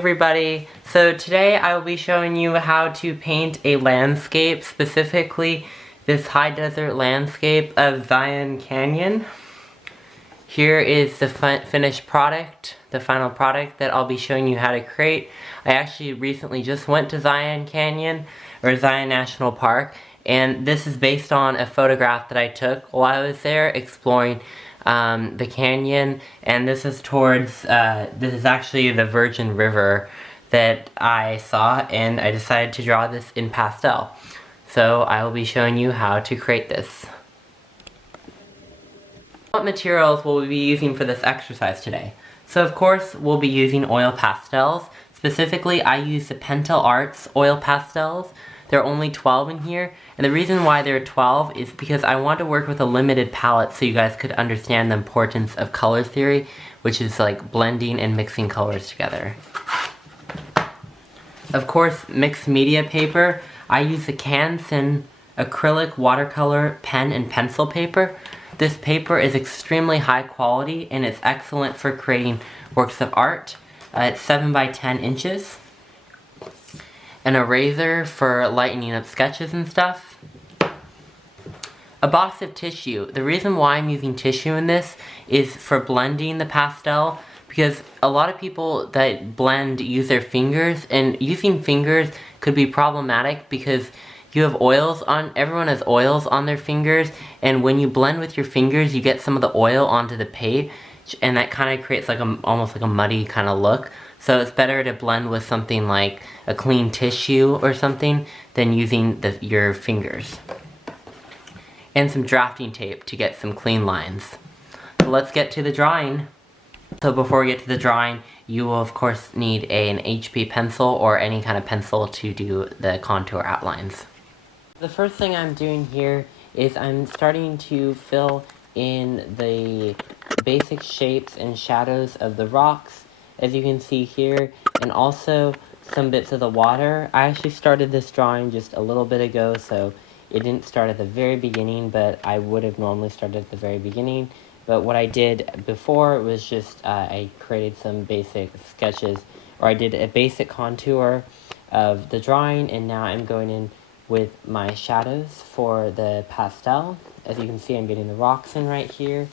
Everybody, so today I will be showing you how to paint a landscape, specifically this high desert landscape of Zion Canyon. Here is the finished product, the final product that I'll be showing you how to create. I actually recently just went to Zion Canyon, or Zion National Park, and this is based on a photograph that I took while I was there exploring the canyon, and this is towards, this is actually the Virgin River that I saw, and I decided to draw this in pastel. So I will be showing you how to create this. What materials will we be using for this exercise today? So of course we'll be using oil pastels. Specifically I use the Pentel Arts oil pastels. There are only 12 in here, and the reason why there are 12 is because I want to work with a limited palette so you guys could understand the importance of color theory, which is like blending and mixing colors together. Of course, mixed media paper. I use the Canson acrylic watercolor pen and pencil paper. This paper is extremely high quality and it's excellent for creating works of art. It's 7 by 10 inches. An eraser for lightening up sketches and stuff. A box of tissue. The reason why I'm using tissue in this is for blending the pastel, because a lot of people that blend use their fingers, and using fingers could be problematic because you have oils on, everyone has oils on their fingers, and when you blend with your fingers you get some of the oil onto the page, and that kind of creates like almost like a muddy kind of look. So it's better to blend with something like a clean tissue or something than using your fingers. And some drafting tape to get some clean lines. So let's get to the drawing. So before we get to the drawing, you will of course need an HP pencil or any kind of pencil to do the contour outlines. The first thing I'm doing here is I'm starting to fill in the basic shapes and shadows of the rocks, as you can see here, and also some bits of the water. I actually started this drawing just a little bit ago, so it didn't start at the very beginning, but I would have normally started at the very beginning. But what I did before was just, I created some basic sketches, or I did a basic contour of the drawing, and now I'm going in with my shadows for the pastel. As you can see, I'm getting the rocks in right here.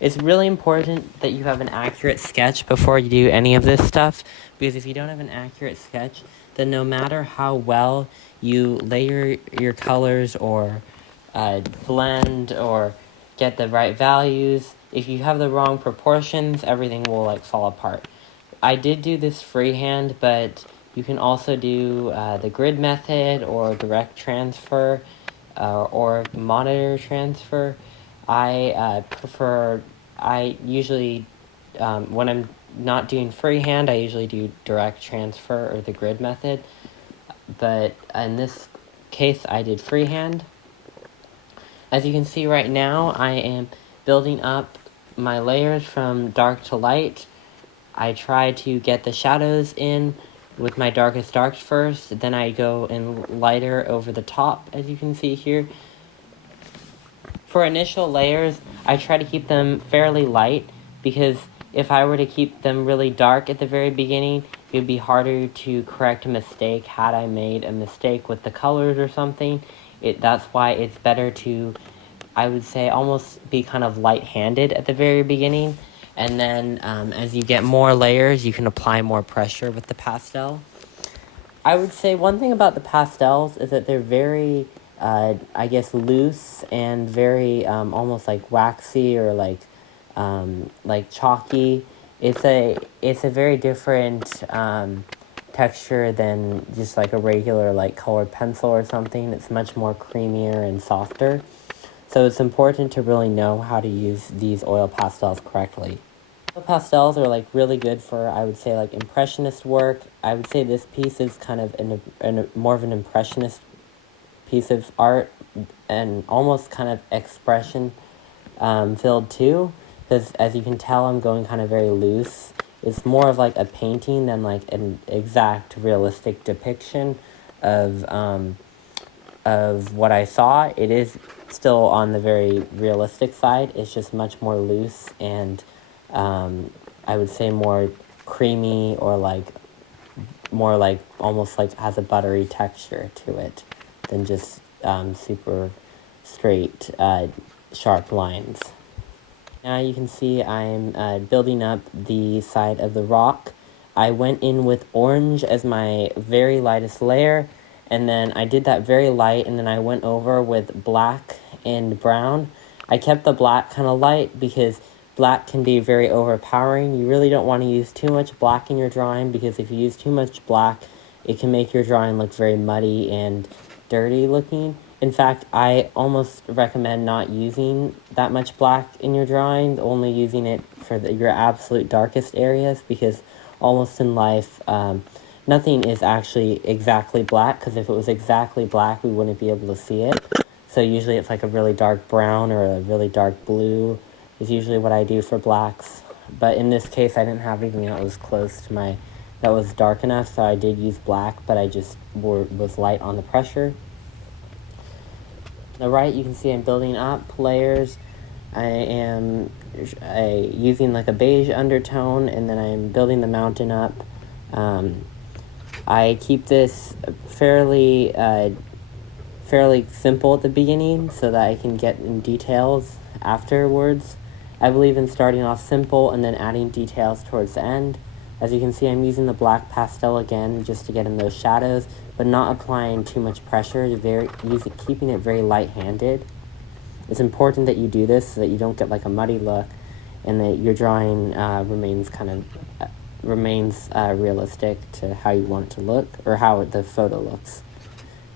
It's really important that you have an accurate sketch before you do any of this stuff, because if you don't have an accurate sketch, then no matter how well you layer your colors or blend or get the right values, if you have the wrong proportions, everything will like fall apart. I did do this freehand, but you can also do the grid method or direct transfer or monitor transfer. I usually, when I'm not doing freehand, I usually do direct transfer or the grid method. But in this case, I did freehand. As you can see right now, I am building up my layers from dark to light. I try to get the shadows in with my darkest darks first, then I go in lighter over the top, as you can see here. For initial layers, I try to keep them fairly light, because if I were to keep them really dark at the very beginning, it would be harder to correct a mistake had I made a mistake with the colors or something. That's why it's better to, I would say, almost be kind of light-handed at the very beginning, and then as you get more layers, you can apply more pressure with the pastel. I would say one thing about the pastels is that they're very I guess loose and very almost like waxy or like chalky. It's a very different texture than just like a regular like colored pencil or something. It's much more creamier and softer. So it's important to really know how to use these oil pastels correctly. Oil pastels are like really good for, I would say, like impressionist work. I would say this piece is kind of more of an impressionist piece of art, and almost kind of expression filled too, because as you can tell, I'm going kind of very loose. It's more of like a painting than like an exact realistic depiction of what I saw. It is still on the very realistic side. It's just much more loose and I would say more creamy or like more like almost like has a buttery texture to it than just super straight sharp lines. Now you can see I'm building up the side of the rock. I went in with orange as my very lightest layer, and then I did that very light, and then I went over with black and brown. I kept the black kind of light because black can be very overpowering. You really don't want to use too much black in your drawing, because if you use too much black, it can make your drawing look very muddy and dirty looking. In fact, I almost recommend not using that much black in your drawing, only using it for your absolute darkest areas, because almost in life, nothing is actually exactly black, because if it was exactly black, we wouldn't be able to see it. So usually it's like a really dark brown or a really dark blue is usually what I do for blacks. But in this case, I didn't have anything that was close to that was dark enough, so I did use black, but I just was light on the pressure. On the right, you can see I'm building up layers. I am using like a beige undertone, and then I'm building the mountain up. I keep this fairly simple at the beginning so that I can get in details afterwards. I believe in starting off simple and then adding details towards the end. As you can see, I'm using the black pastel again just to get in those shadows, but not applying too much pressure, keeping it very light-handed. It's important that you do this so that you don't get like a muddy look, and that your drawing remains realistic to how you want it to look, or how the photo looks.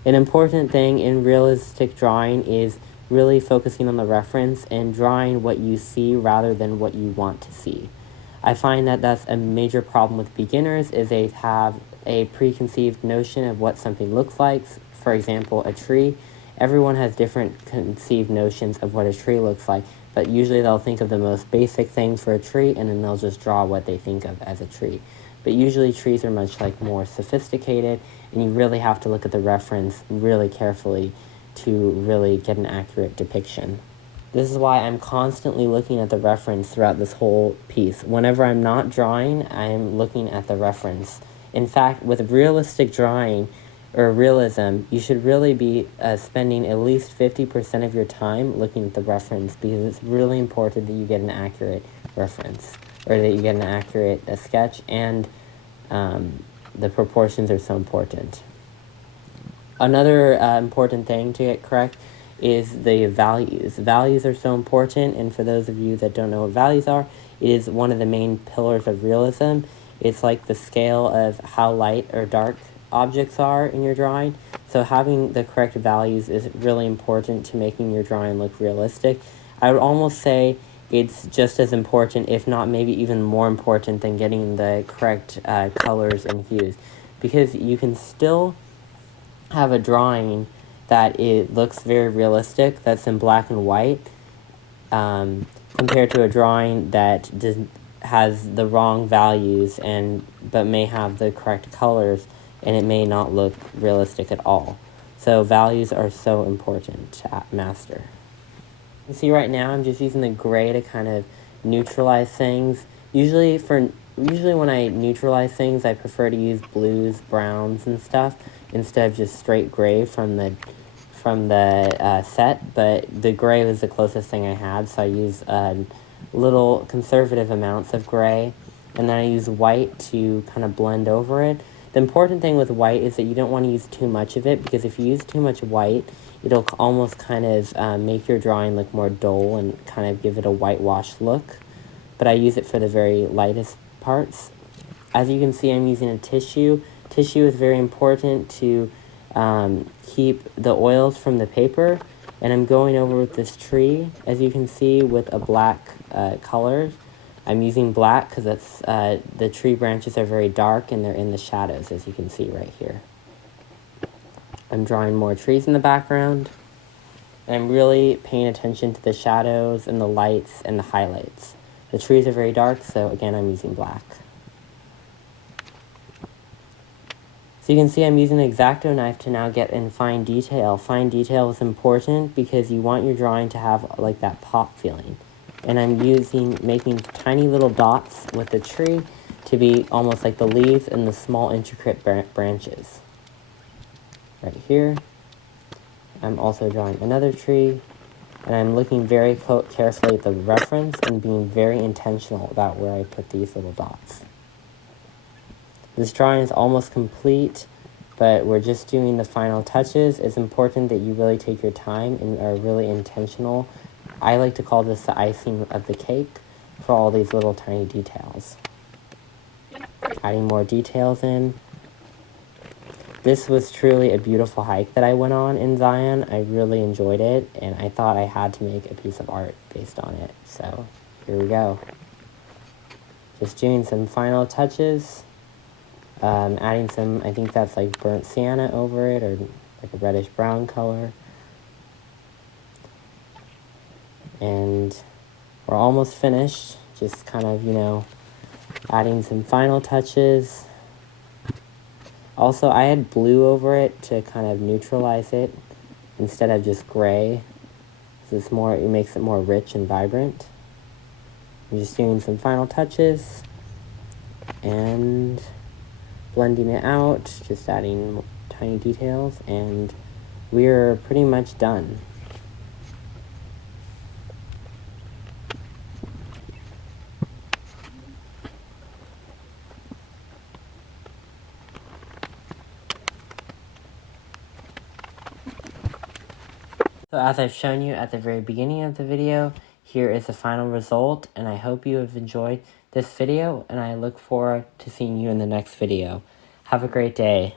An important thing in realistic drawing is really focusing on the reference and drawing what you see rather than what you want to see. I find that that's a major problem with beginners, is they have a preconceived notion of what something looks like. For example, a tree. Everyone has different conceived notions of what a tree looks like, but usually they'll think of the most basic things for a tree, and then they'll just draw what they think of as a tree. But usually trees are much more sophisticated, and you really have to look at the reference really carefully to really get an accurate depiction. This is why I'm constantly looking at the reference throughout this whole piece. Whenever I'm not drawing, I'm looking at the reference. In fact, with realistic drawing, or realism, you should really be spending at least 50% of your time looking at the reference, because it's really important that you get an accurate reference, or that you get an accurate sketch, and the proportions are so important. Another important thing to get correct is the values. Values are so important, and for those of you that don't know what values are, it is one of the main pillars of realism. It's like the scale of how light or dark objects are in your drawing. So having the correct values is really important to making your drawing look realistic. I would almost say it's just as important, if not maybe even more important, than getting the correct colors and hues, because you can still have a drawing that it looks very realistic, that's in black and white, compared to a drawing that has the wrong values but may have the correct colors, and it may not look realistic at all. So values are so important to master. You see right now I'm just using the gray to kind of neutralize things. Usually when I neutralize things, I prefer to use blues, browns, and stuff instead of just straight gray from the set, but the gray was the closest thing I had, so I used little conservative amounts of gray, and then I use white to kind of blend over it. The important thing with white is that you don't want to use too much of it, because if you use too much white, it'll almost kind of make your drawing look more dull and kind of give it a whitewashed look. But I use it for the very lightest parts. As you can see, I'm using a tissue. Tissue is very important to keep the oils from the paper, and I'm going over with this tree, as you can see, with a black color. I'm using black because that's the tree branches are very dark and they're in the shadows, as you can see right here. I'm drawing more trees in the background, and I'm really paying attention to the shadows and the lights and the highlights. The trees are very dark, so again I'm using black. So you can see I'm using an X-Acto knife to now get in fine detail. Fine detail is important because you want your drawing to have like that pop feeling. And I'm making tiny little dots with the tree to be almost like the leaves and the small intricate branches. Right here, I'm also drawing another tree, and I'm looking very carefully at the reference and being very intentional about where I put these little dots. This drawing is almost complete, but we're just doing the final touches. It's important that you really take your time and are really intentional. I like to call this the icing of the cake for all these little tiny details. Adding more details in. This was truly a beautiful hike that I went on in Zion. I really enjoyed it, and I thought I had to make a piece of art based on it. So here we go. Just doing some final touches. Adding some, I think that's like burnt sienna over it, or like a reddish brown color. And we're almost finished. Just kind of, you know, adding some final touches. Also, I had blue over it to kind of neutralize it instead of just gray. It's more, it makes it more rich and vibrant. I'm just doing some final touches and blending it out, just adding tiny details, and we're pretty much done. So as I've shown you at the very beginning of the video, here is the final result, and I hope you have enjoyed this video, and I look forward to seeing you in the next video. Have a great day.